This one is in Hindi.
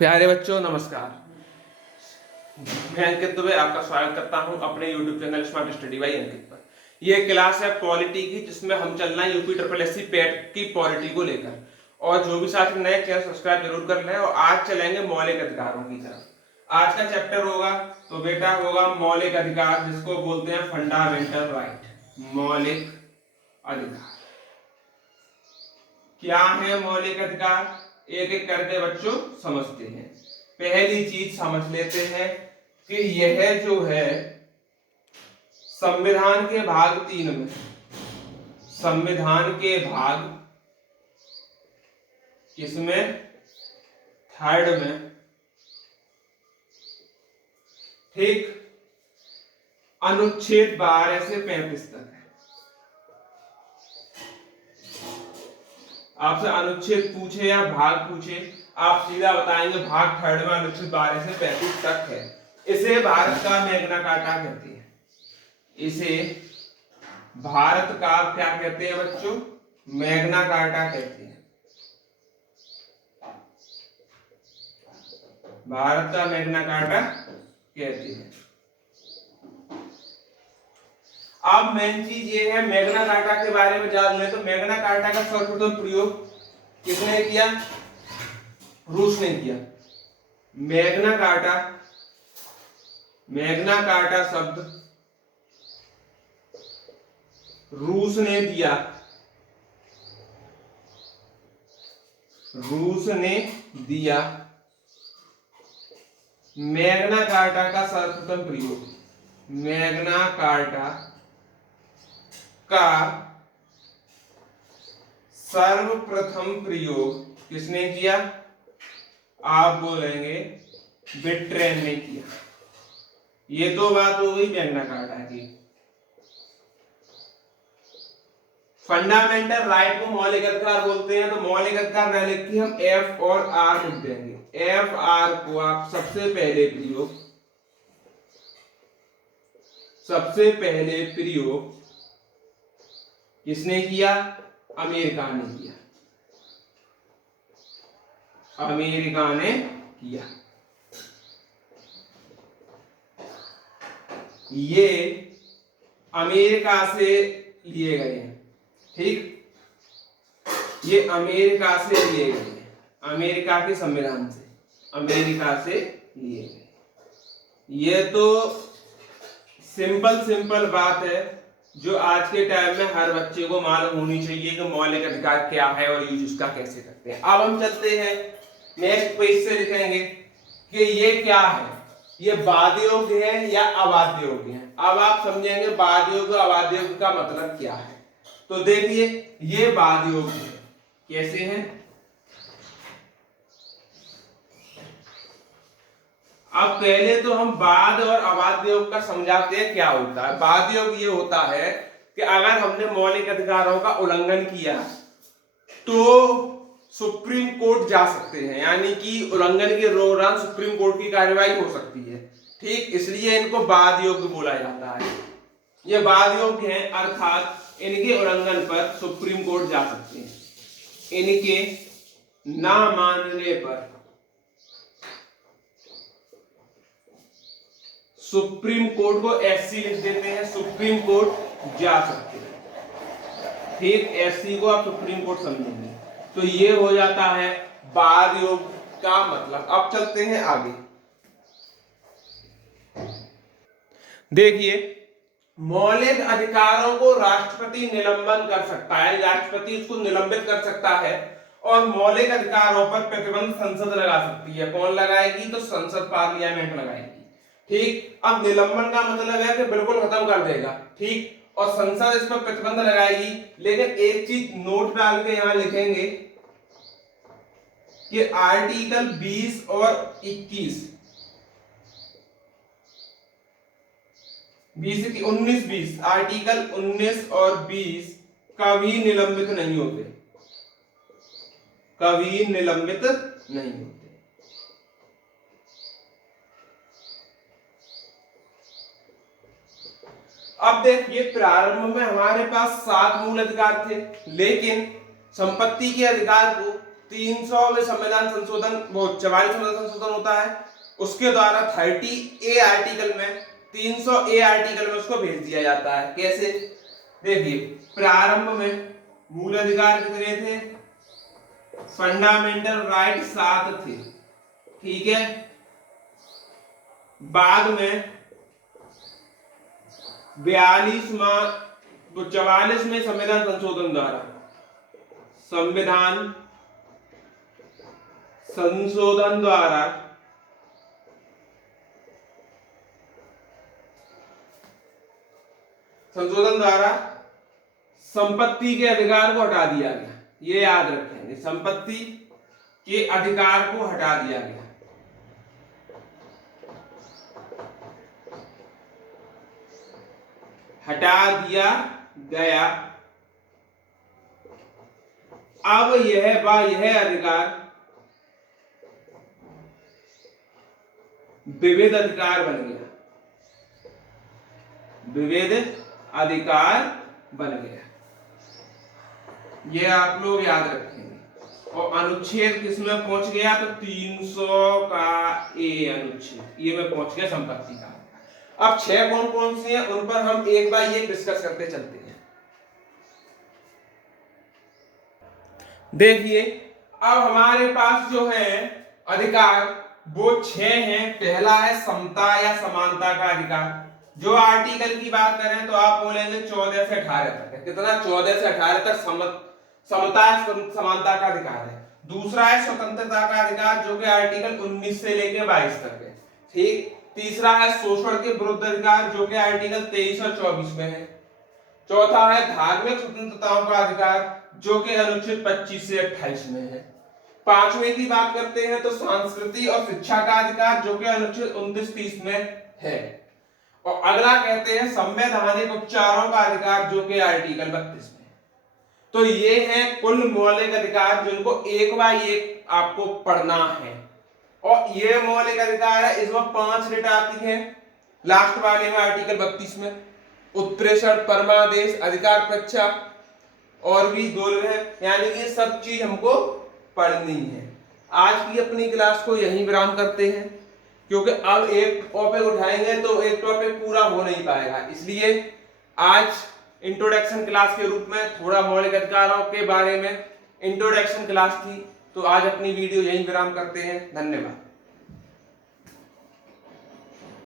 प्यारे बच्चों नमस्कार। मैं अंकित दुबे आपका स्वागत करता हूं अपने YouTube channel smart study by Ankit पर। यह क्लास है पॉलिटी की, जिसमें हम चल रहे हैं यूपी ट्रिपल एससी पेट की पॉलिटी को लेकर। और जो भी साथी नए चैनल सब्सक्राइब जरूर कर लें। और आज चलेंगे मौलिक अधिकारों की तरफ। आज का चैप्टर होगा तो बेटा होगा मौलिक अधिकार, जिसको बोलते हैं फंडामेंटल राइट। मौलिक अधिकार क्या है? मौलिक अधिकार एक एक करके बच्चों समझते हैं। पहली चीज समझ लेते हैं कि यह जो है संविधान के भाग 3 में, संविधान के भाग किसमें? 3 में, ठीक, अनुच्छेद 12 से 35 तक है। आपसे अनुच्छेद पूछे या भाग पूछे, आप सीधा बताएंगे भाग 3 में अनुच्छेद 12 से 35 तक है। इसे भारत का मैग्ना कार्टा कहते हैं। इसे भारत का क्या कहते हैं बच्चों? मैग्ना कार्टा कहते हैं। भारत का मैग्ना कार्टा कहते हैं। अब मेन चीज ये है, मैग्ना कार्टा के बारे में जान लें। तो मैग्ना कार्टा का सर्वप्रथम प्रयोग किसने किया? रूस ने किया। मैग्ना कार्टा, मैग्ना कार्टा शब्द रूस ने दिया। रूस ने दिया मैग्ना कार्टा का सर्वप्रथम प्रयोग। मैग्ना कार्टा का सर्वप्रथम प्रयोग किसने किया? आप बोलेंगे ब्रिटेन ने किया। ये तो बात हो गई मैग्ना कार्टा की। फंडामेंटल राइट को मौलिक अधिकार बोलते हैं। तो मौलिक अधिकार न लिख के हम एफ और आर लिख देंगे। एफ आर को आप सबसे पहले प्रयोग किसने किया? अमेरिका ने किया। अमेरिका ने किया। ये अमेरिका से लिए गए हैं, ठीक, ये अमेरिका से लिए गए हैं। अमेरिका के संविधान से, अमेरिका से लिए गए। ये तो सिंपल बात है जो आज के टाइम में हर बच्चे को मालूम होनी चाहिए कि मौलिक अधिकार क्या है और यूज उसका कैसे करते हैं। अब हम चलते हैं नेक्स्ट पेज से, लिखेंगे कि ये क्या है। ये बाध्य योग्य है या अबाध्य योग्य है। अब आप समझेंगे बाध्य योग्य अबाध्य योग्य का मतलब क्या है। तो देखिए ये बाध्य योग्य है। कैसे है? अब पहले तो हम बाध्य और अबाध्य योग का समझाते हैं क्या होता है। बाध्य योग ये होता है कि अगर हमने मौलिक अधिकारों का उल्लंघन किया तो सुप्रीम कोर्ट जा सकते हैं, यानी कि उल्लंघन के दौरान सुप्रीम कोर्ट की कार्यवाही हो सकती है, ठीक, इसलिए इनको बाध्य योग्य बोला जाता है। ये बाध्य योग्य हैं, अर्थात इनके उल्लंघन पर सुप्रीम कोर्ट जा सकते हैं। इनके ना मानने पर सुप्रीम कोर्ट को एससी लिख देते हैं, सुप्रीम कोर्ट जा सकते हैं, ठीक, एससी को आप सुप्रीम कोर्ट समझेंगे। तो ये हो जाता है बाध्य योग्य का मतलब। अब चलते हैं आगे। देखिए मौलिक अधिकारों को राष्ट्रपति निलंबन कर सकता है, राष्ट्रपति उसको निलंबित कर सकता है। और मौलिक अधिकारों पर प्रतिबंध संसद लगा सकती है। कौन लगाएगी? तो संसद, पार्लियामेंट लगाएगी, ठीक। अब निलंबन का मतलब है कि बिल्कुल खत्म कर देगा, ठीक, और संसद इस पर प्रतिबंध लगाएगी। लेकिन एक चीज नोट डाल के यहां लिखेंगे कि आर्टिकल 20 और 21, 19-20, आर्टिकल 19 और 20 कभी निलंबित नहीं होते, कभी निलंबित नहीं होते। अब देखिए प्रारंभ में हमारे पास 7 मूल अधिकार थे, लेकिन संपत्ति के अधिकार को 300वें संविधान संशोधन, वो 44 संविधान संशोधन होता है, उसके द्वारा 30A आर्टिकल में, 300A आर्टिकल में उसको भेज दिया जाता है। कैसे? देखिए, प्रारंभ में मूल अधिकार कितने थे? फंडामेंटल राइट 7 थे, ठीक है। बाद में 44वें संविधान संशोधन द्वारा, संविधान संशोधन द्वारा संपत्ति के अधिकार को हटा दिया गया। ये याद रखेंगे, संपत्ति के अधिकार को हटा दिया गया। हटा दिया गया। अब यह अधिकार विविध अधिकार बन गया, विविध अधिकार बन गया। ये आप लोग याद रखेंगे। और अनुच्छेद किसमें पहुंच गया? तो 300 का ए अनुच्छेद, ये में पहुंच गया संपत्ति का। अब 6 कौन कौन सी हैं, उन पर हम एक बार ये डिस्कस करते चलते हैं। देखिए, अब हमारे पास जो है अधिकार वो 6 हैं। पहला है समता या समानता का अधिकार। जो आर्टिकल की बात करें तो आप बोलेंगे 14 से 18 तक है। कितना? 14 से 18 तक समता समानता का अधिकार है। दूसरा है स्वतंत्रता का अधिकार, जो कि आर्टिकल 19 से लेकर 22 तक है, ठीक। तीसरा है शोषण के विरुद्ध अधिकार, जो कि आर्टिकल 23 और 24 में है। चौथा है धार्मिक स्वतंत्रताओं का अधिकार, जो कि अनुच्छेद 25 से 28 में है। पांचवें की बात करते हैं तो संस्कृति और शिक्षा का अधिकार, जो कि अनुच्छेद 29-30 में है। और अगला कहते हैं संवैधानिक उपचारों का अधिकार, जो कि आर्टिकल 32 में। तो ये हैं कुल मौलिक अधिकार, जिनको एक बाय एक आपको पढ़ना है। और ये मौलिक अधिकार है, इसमें 5 रिट आती है। लास्ट वाले में आर्टिकल 32 में उत्प्रेषण, परमादेश, अधिकार परीक्षा और भी 2 है, यानी कि सब चीज हमको पढ़नी है। आज की अपनी क्लास को यहीं विराम करते हैं, क्योंकि अब एक टॉपिक उठाएंगे तो एक टॉपिक पूरा हो नहीं पाएगा। इसलिए आज इंट्रोडक्शन क्लास के रूप में थोड़ा मौलिक अधिकारों के बारे में इंट्रोडक्शन क्लास थी। तो आज अपनी वीडियो यहीं विराम करते हैं। धन्यवाद।